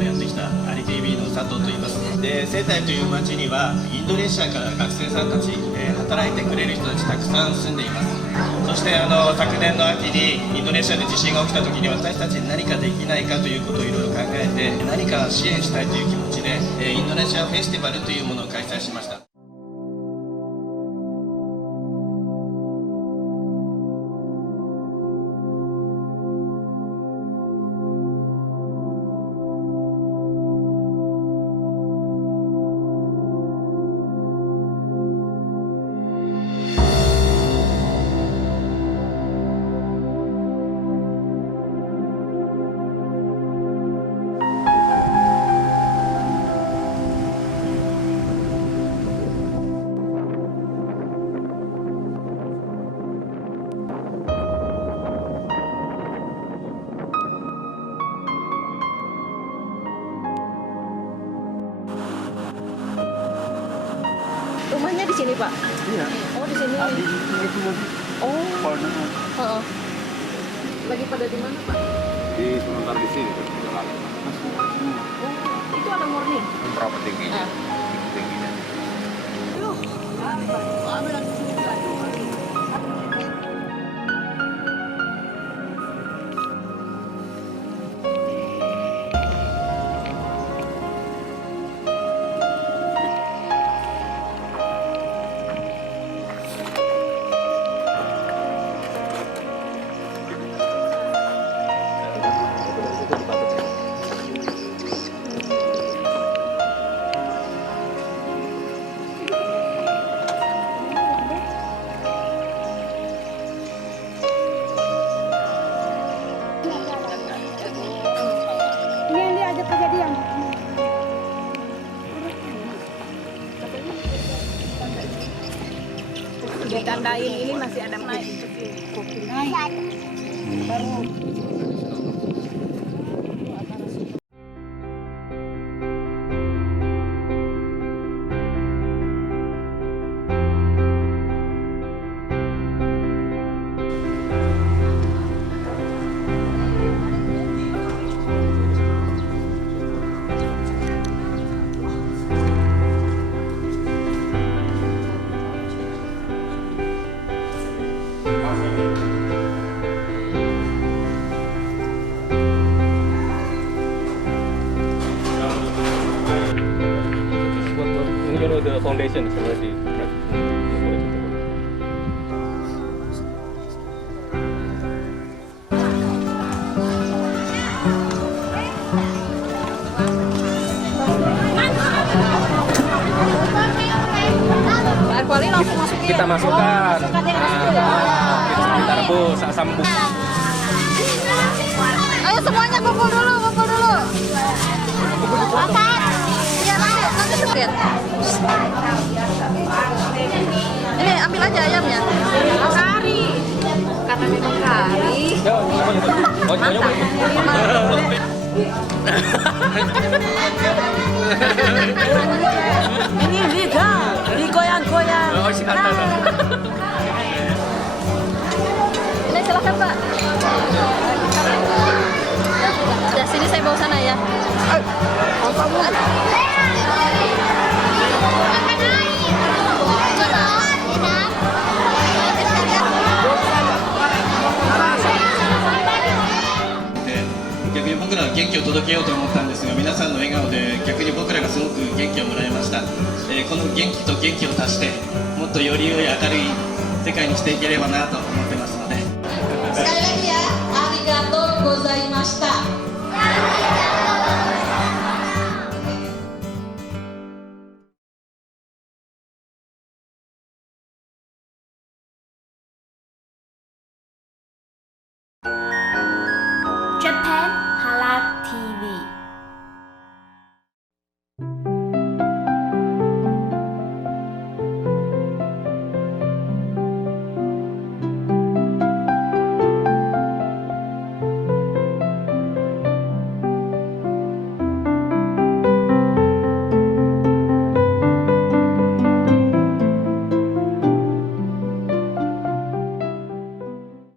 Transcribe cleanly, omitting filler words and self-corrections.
からやってきたアリ TV の佐藤と言います。で、仙台という町にはインドネシアから学生さんたち、働いてくれる人たちたくさん住んでいます。そして昨年の秋にインドネシアで地震が起きた時に私たちに何かできないかということをいろいろ考えて何か支援したいという気持ちでインドネシアフェスティバルというものを開催しました。Rumahnya di sini, Pak? Iya. Oh, di sini. Di sini semua sih. Oh. Pohon. Lagi pada di mana, Pak? Di sebentar di sini tuh jalan. Oh, itu ada murni. Berapa tingginya? Tingginya. Ini ada kejadian. Ditandain ini masih ada naik. Naik. Baru. The foundation is already Air kuali langsung masukin. kita masukkan. Kita rebus sambung. Ayo semuanya kumpul dulu, kumpul dulu. Makan. Iya, nanti sedikit. Ini ambil aja ayamnya. Kari. Karena memang kari. Mantap. Ini digoyang-goyang. Ini silakan, Pak. Udah sini saya bawa sana ya.逆に僕らは元気を届けようと思ったんですが、皆さんの笑顔で逆に僕らがすごく元気をもらいました。この元気と元気を足してもっとより良い明るい世界にしていければなと思ってますので。Sekali lagi ya, arigatou gozaimashita. Japan Halal TV.